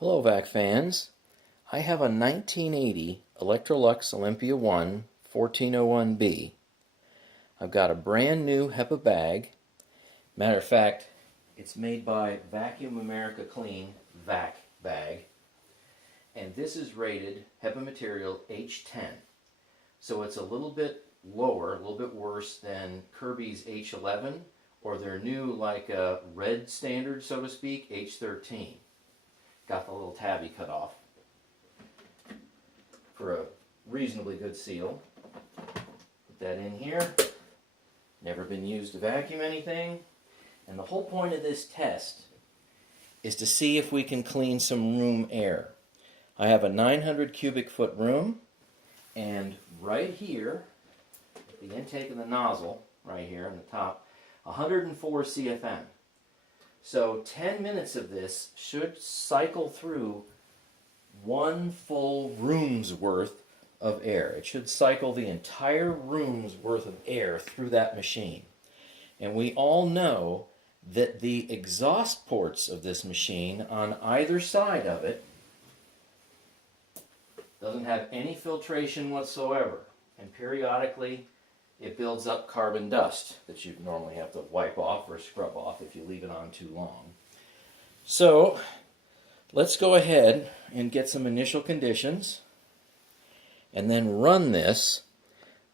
Hello, VAC fans. I have a 1980 Electrolux Olympia 1 1401B. I've got a brand new HEPA bag. Matter of fact, it's made by Vacuum America Clean VAC bag. And this is rated HEPA material H10. So it's a little bit lower, a little bit worse than Kirby's H11 or their new, like a red standard, so to speak, H13. Got the little tabby cut off for a reasonably good seal. Put that in here. Never been used to vacuum anything. And the whole point of this test is to see if we can clean some room air. I have a 900 cubic foot room, and right here, at the intake of the nozzle, right here on the top, 104 CFM. So 10 minutes of this should cycle through one full room's worth of air. It should cycle the entire room's worth of air through that machine. And we all know that the exhaust ports of this machine on either side of it doesn't have any filtration whatsoever. And periodically it builds up carbon dust that you normally have to wipe off or scrub off if you leave it on too long. So let's go ahead and get some initial conditions and then run this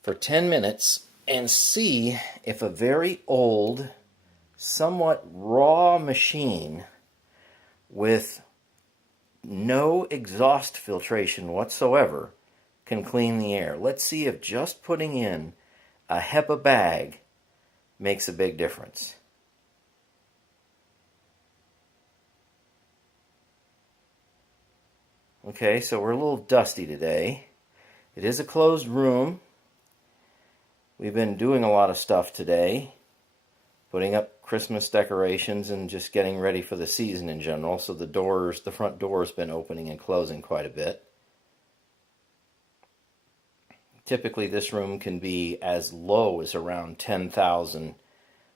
for 10 minutes and see if a very old, somewhat raw machine with no exhaust filtration whatsoever can clean the air. Let's see if just putting in a HEPA bag makes a big difference. Okay, so we're a little dusty today. It is a closed room. We've been doing a lot of stuff today, putting up Christmas decorations and just getting ready for the season in general, so the front door's been opening and closing quite a bit. Typically this room can be as low as around 10,000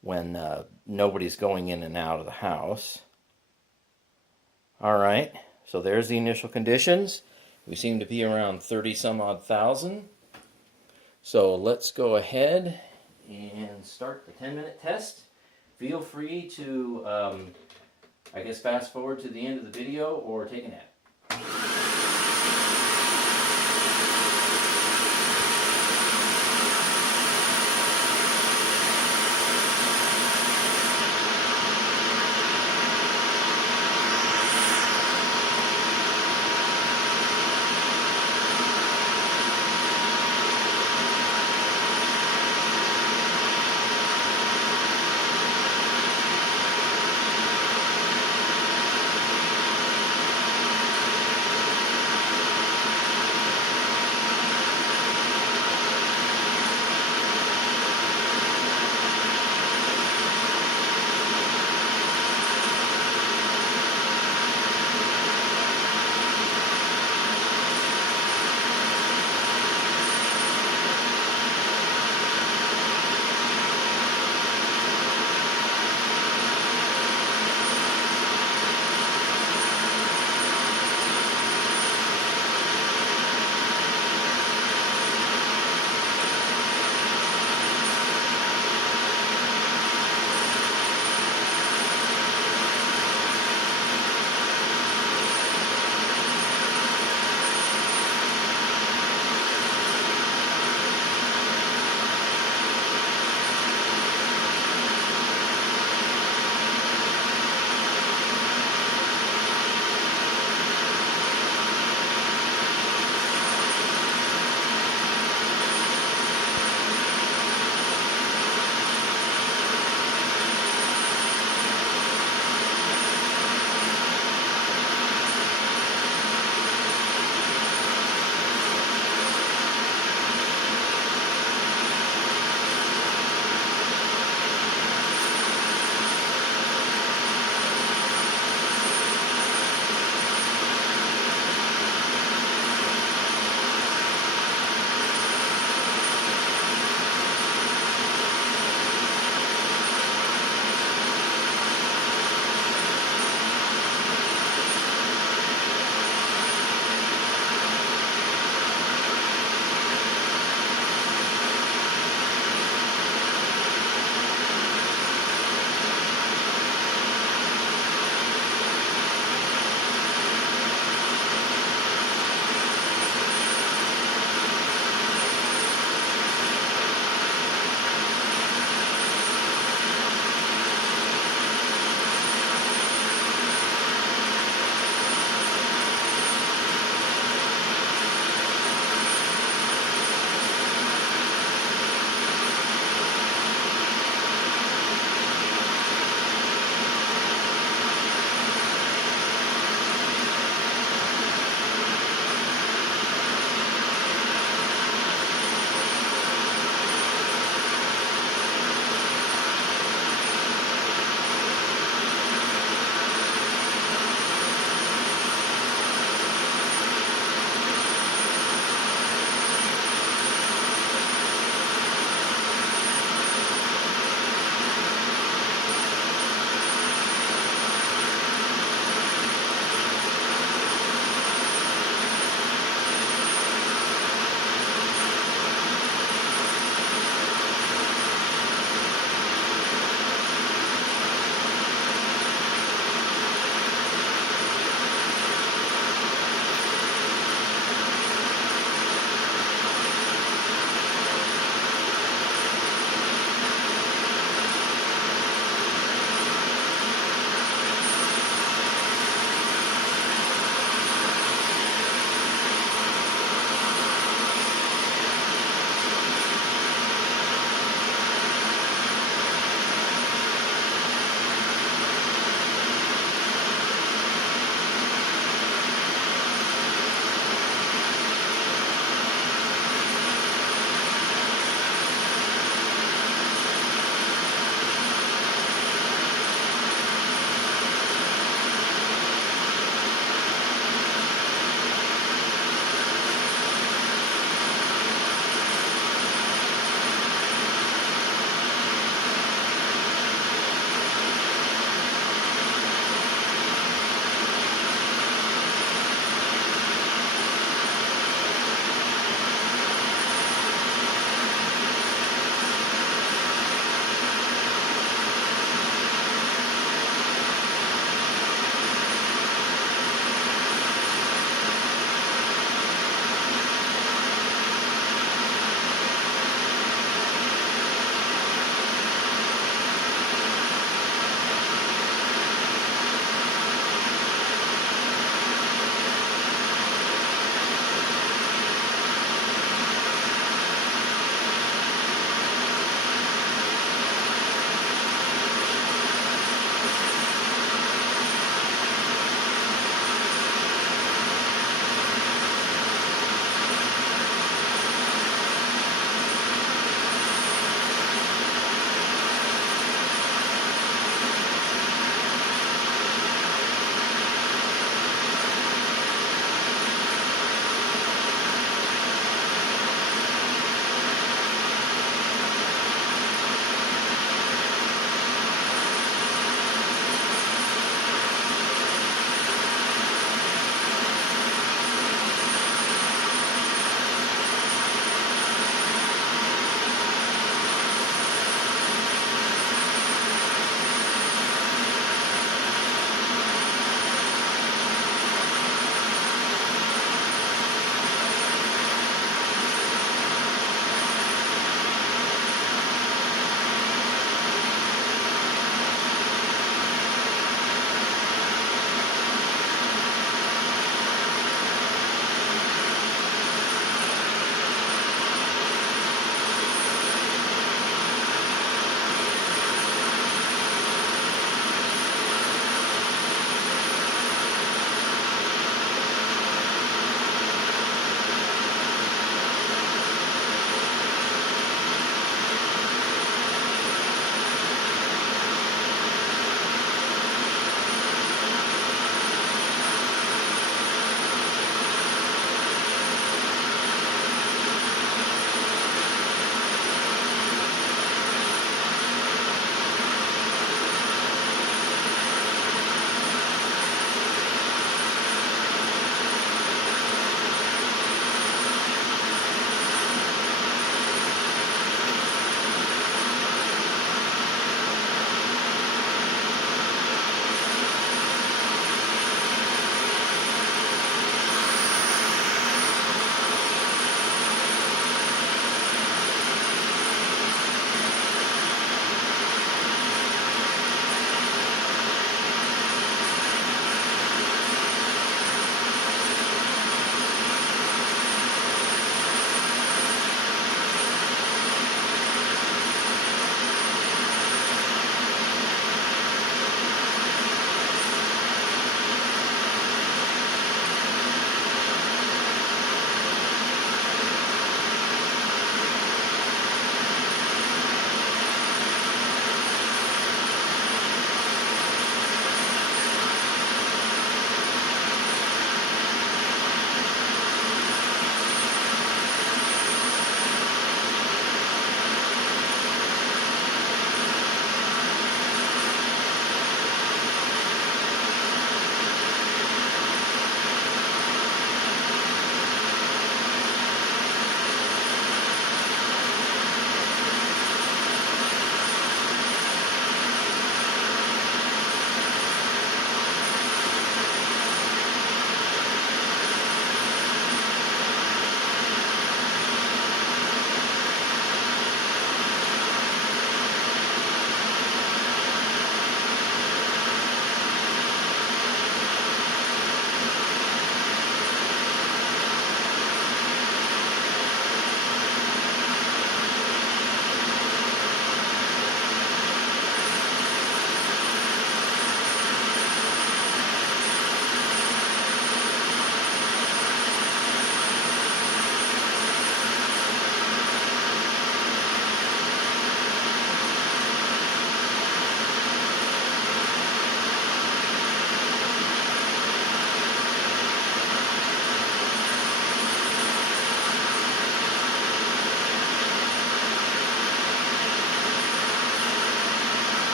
when nobody's going in and out of the house. Alright, so there's the initial conditions. We seem to be around 30 some odd thousand. So let's go ahead and start the 10-minute test. Feel free to, I guess, fast forward to the end of the video or take a nap.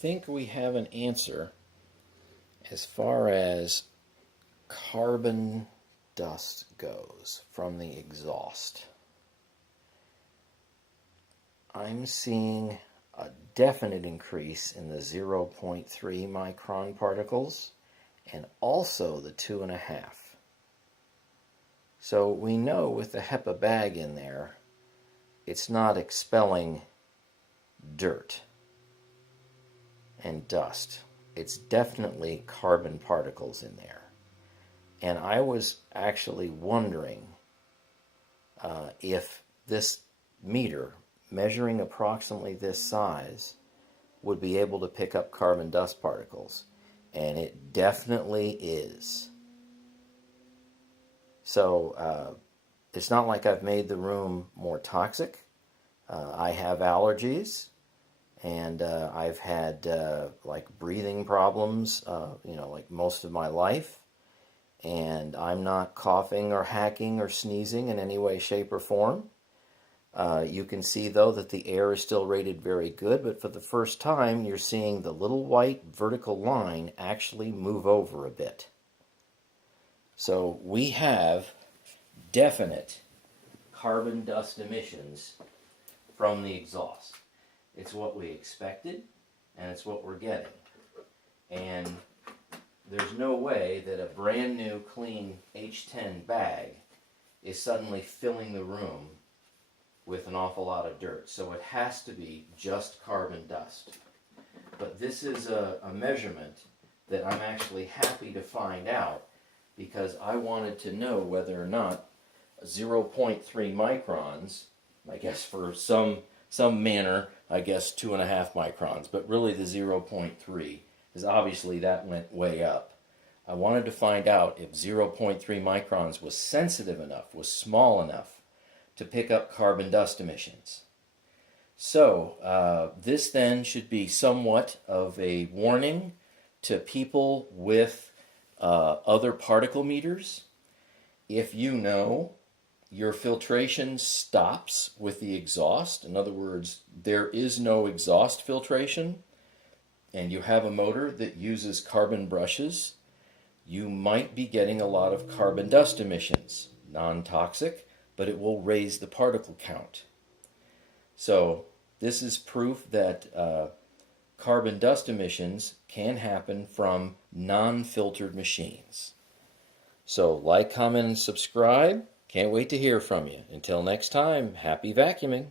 think we have an answer as far as carbon dust goes from the exhaust. I'm seeing a definite increase in the 0.3 micron particles and also the 2.5. So we know with the HEPA bag in there, it's not expelling dirt and dust. It's definitely carbon particles in there. And I was actually wondering if this meter, measuring approximately this size, would be able to pick up carbon dust particles. And it definitely is. So it's not like I've made the room more toxic. I have allergies, and I've had like breathing problems, like most of my life. And I'm not coughing or hacking or sneezing in any way, shape, or form. You can see, though, that the air is still rated very good, but for the first time, you're seeing the little white vertical line actually move over a bit. So we have definite carbon dust emissions from the exhaust. It's what we expected, and it's what we're getting. And there's no way that a brand new clean H10 bag is suddenly filling the room with an awful lot of dirt. So it has to be just carbon dust. But this is a measurement that I'm actually happy to find out, because I wanted to know whether or not 0.3 microns, I guess for some manner, I guess 2.5 microns, but really the 0.3, because obviously that went way up. I wanted to find out if 0.3 microns was sensitive enough, was small enough to pick up carbon dust emissions. So this then should be somewhat of a warning to people with other particle meters. If you know your filtration stops with the exhaust, in other words, there is no exhaust filtration, and you have a motor that uses carbon brushes, you might be getting a lot of carbon dust emissions. Non-toxic, but it will raise the particle count. So this is proof that carbon dust emissions can happen from non-filtered machines. So like, comment, and subscribe. Can't wait to hear from you. Until next time, happy vacuuming.